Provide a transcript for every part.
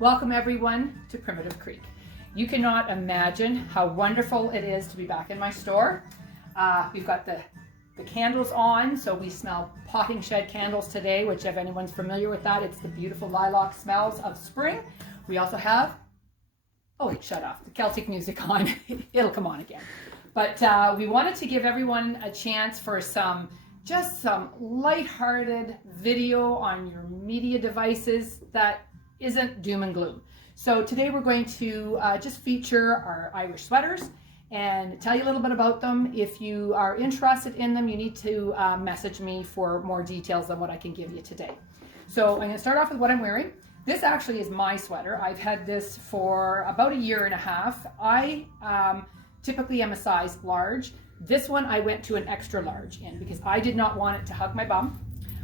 Welcome everyone to Primitive Creek. You cannot imagine how wonderful it is to be back in my store. We've got the candles on, so we smell potting shed candles today, which if anyone's familiar with that, it's the beautiful lilac smells of spring. We also have, oh wait, shut off, the Celtic music on. It'll come on again. But we wanted to give everyone a chance for just some lighthearted video on your media devices that isn't doom and gloom. So today we're going to just feature our Irish sweaters and tell you a little bit about them. If you are interested in them, you need to message me for more details than what I can give you today. So I'm going to start off with what I'm wearing. This actually is my sweater. I've had this for about a year and a half. I typically am a size large. This one I went to an extra large in because I did not want it to hug my bum.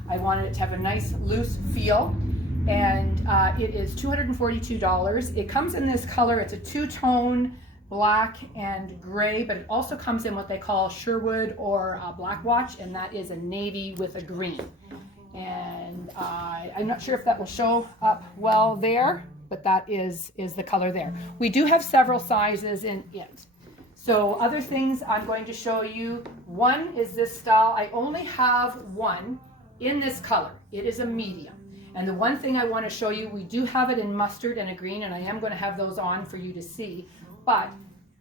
I wanted it to have a nice loose feel. And it is $242. It comes in this color. It's a two-tone black and gray, but it also comes in what they call Sherwood or Black Watch, and that is a navy with a green. And I'm not sure if that will show up well there, but that is the color there. We do have several sizes in it. So other things I'm going to show you. One is this style. I only have one in this color. It is a medium. And the one thing I want to show you, we do have it in mustard and a green, and I am going to have those on for you to see. But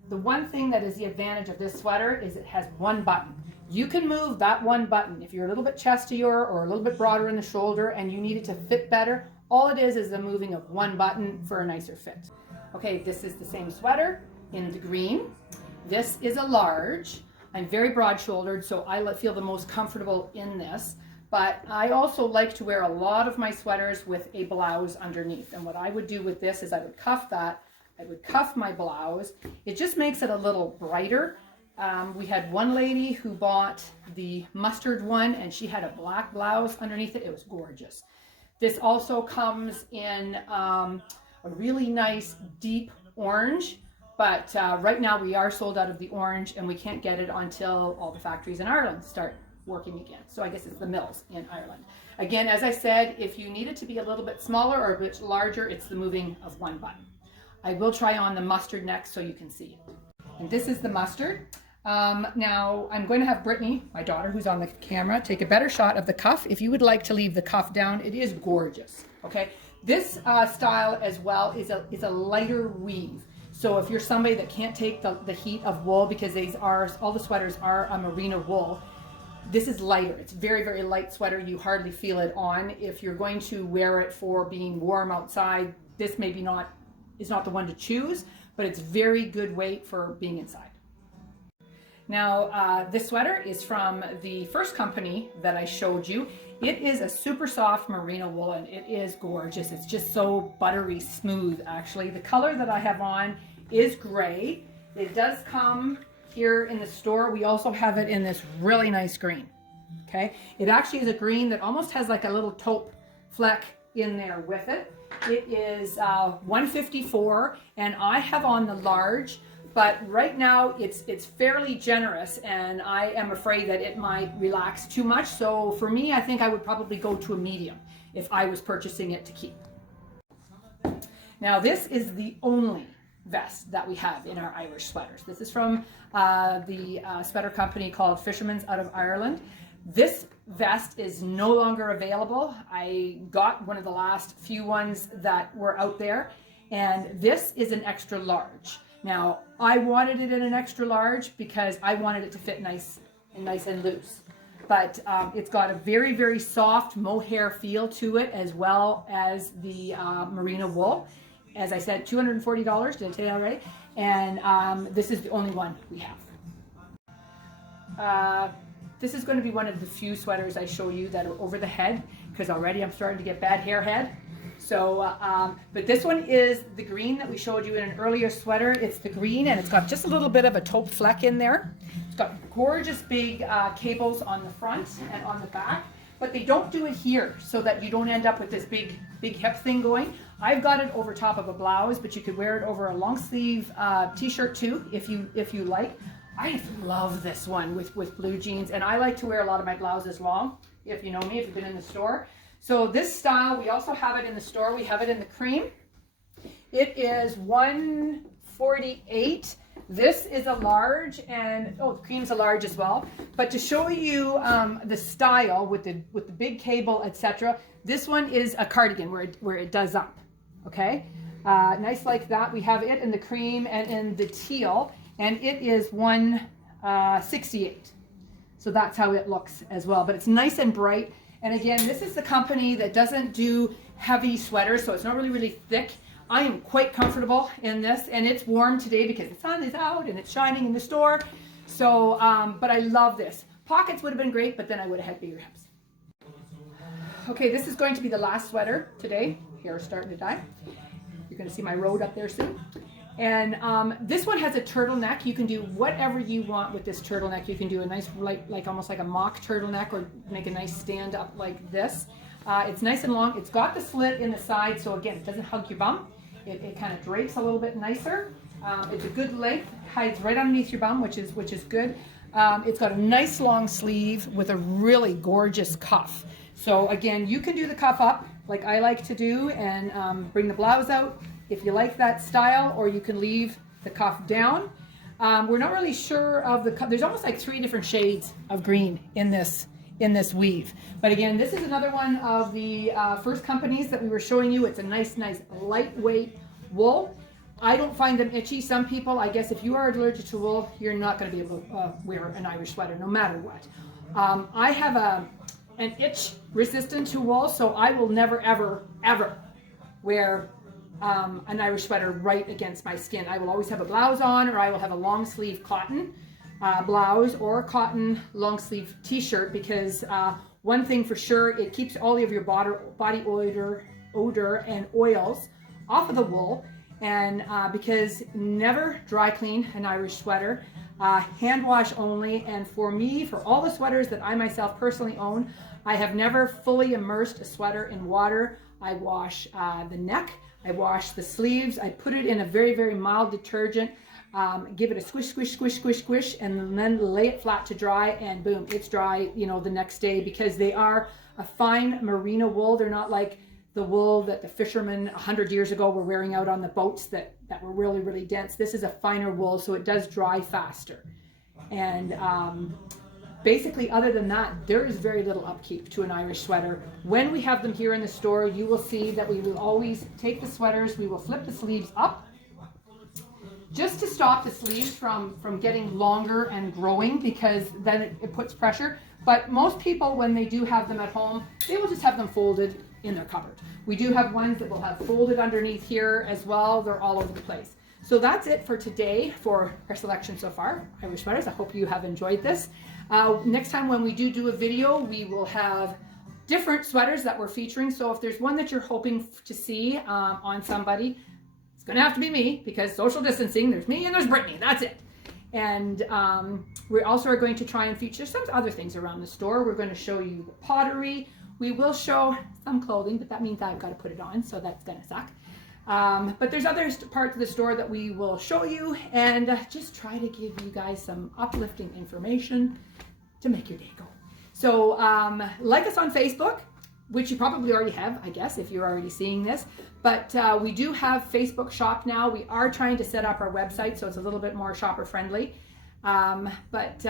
the one thing that is the advantage of this sweater is it has one button. You can move that one button. If you're a little bit chestier or a little bit broader in the shoulder and you need it to fit better, all it is the moving of one button for a nicer fit. Okay, this is the same sweater in the green. This is a large. I'm very broad-shouldered, so I feel the most comfortable in this. But I also like to wear a lot of my sweaters with a blouse underneath. And what I would do with this is I would cuff that. I would cuff my blouse. It just makes it a little brighter. We had one lady who bought the mustard one and she had a black blouse underneath it. It was gorgeous. This also comes in a really nice deep orange. But right now we are sold out of the orange and we can't get it until all the factories in Ireland start working again. So I guess it's the mills in Ireland. Again, as I said, if you need it to be a little bit smaller or a bit larger, it's the moving of one button. I will try on the mustard next so you can see it. And this is the mustard. Now I'm going to have Brittany, my daughter who's on the camera, take a better shot of the cuff. If you would like to leave the cuff down, it is gorgeous. Okay, this style as well is a lighter weave. So if you're somebody that can't take the heat of wool, because all the sweaters are a merino wool, this is lighter. It's very, very light sweater. You hardly feel it on. If you're going to wear it for being warm outside, this maybe is not the one to choose, but it's very good weight for being inside. Now, this sweater is from the first company that I showed you. It is a super soft merino wool and it is gorgeous. It's just so buttery smooth, actually. The color that I have on is gray. It does come here in the store. We also have it in this really nice green. Okay, it actually is a green that almost has like a little taupe fleck in there with it. It is $154 and I have on the large, but right now it's fairly generous and I am afraid that it might relax too much. So for me, I think I would probably go to a medium if I was purchasing it to keep. Now this is the only vest that we have in our Irish sweaters. This is from the sweater company called Fisherman's out of Ireland. This vest is no longer available. I got one of the last few ones that were out there, and this is an extra large. Now, I wanted it in an extra large because I wanted it to fit nice and loose. But it's got a very, very soft mohair feel to it, as well as the merino wool. As I said, $240, did I tell you already? And this is the only one we have. This is going to be one of the few sweaters I show you that are over the head, because already I'm starting to get bad hair head. So, but this one is the green that we showed you in an earlier sweater. It's the green and it's got just a little bit of a taupe fleck in there. It's got gorgeous big cables on the front and on the back, but they don't do it here so that you don't end up with this big hip thing going. I've got it over top of a blouse, but you could wear it over a long sleeve t-shirt too if you like. I love this one with blue jeans, and I like to wear a lot of my blouses long, if you know me, if you've been in the store. So this style, we also have it in the store. We have it in the cream, It is $148. This is a large, and oh, the cream's a large as well. But to show you the style with the big cable, etc., this one is a cardigan where it does up. Okay, nice like that. We have it in the cream and in the teal, and it is $168. So that's how it looks as well. But it's nice and bright. And again, this is the company that doesn't do heavy sweaters, so it's not really thick. I am quite comfortable in this, and it's warm today because the sun is out and it's shining in the store. So, but I love this. Pockets would have been great, but then I would have had bigger hips. Okay, this is going to be the last sweater today. Hair is starting to dye. You're going to see my road up there soon. And this one has a turtleneck. You can do whatever you want with this turtleneck. You can do a nice, like almost like a mock turtleneck, or make a nice stand up like this. It's nice and long. It's got the slit in the side, so again, it doesn't hug your bum. It kind of drapes a little bit nicer. It's a good length, hides right underneath your bum, which is good. It's got a nice long sleeve with a really gorgeous cuff. So again, you can do the cuff up like I like to do, and bring the blouse out if you like that style, or you can leave the cuff down. We're not really sure of the cuff. There's almost like 3 different shades of green in this weave. But again, this is another one of the first companies that we were showing you. It's a nice lightweight wool. I don't find them itchy. Some people, I guess if you are allergic to wool, you're not going to be able to wear an Irish sweater no matter what. I have an itch resistant to wool, so I will never ever wear an Irish sweater right against my skin. I will always have a blouse on, or I will have a long sleeve cotton blouse or a cotton long sleeve t-shirt, because one thing for sure, it keeps all of your body odor and oils off of the wool. And because never dry clean an Irish sweater, hand wash only. And for me, for all the sweaters that I myself personally own, I have never fully immersed a sweater in water. I wash the neck, I wash the sleeves, I put it in a very mild detergent, give it a squish, and then lay it flat to dry, and boom, it's dry, you know, the next day, because they are a fine merino wool. They're not like the wool that the fishermen 100 years ago were wearing out on the boats that were really dense. This is a finer wool, so it does dry faster. And basically, other than that, there is very little upkeep to an Irish sweater. When we have them here in the store, you will see that we will always take the sweaters, we will flip the sleeves up, just to stop the sleeves from getting longer and growing, because then it puts pressure. But most people, when they do have them at home, they will just have them folded in their cupboard. We do have ones that will have folded underneath here as well. They're all over the place. So that's it for today for our selection so far, Irish sweaters. I hope you have enjoyed this. Next time when we do a video, we will have different sweaters that we're featuring. So if there's one that you're hoping to see on somebody, it's gonna have to be me, because social distancing, there's me and there's Brittany, that's it. And we also are going to try and feature some other things around the store. We're going to show you the pottery. We will show some clothing, but that means I've got to put it on, so that's gonna suck. But there's other parts of the store that we will show you, and just try to give you guys some uplifting information to make your day go. So like us on Facebook, which you probably already have, I guess, if you're already seeing this. But we do have Facebook shop now. We are trying to set up our website so it's a little bit more shopper friendly. But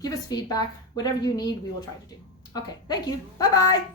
give us feedback. Whatever you need, we will try to do. Okay, thank you. Bye-bye.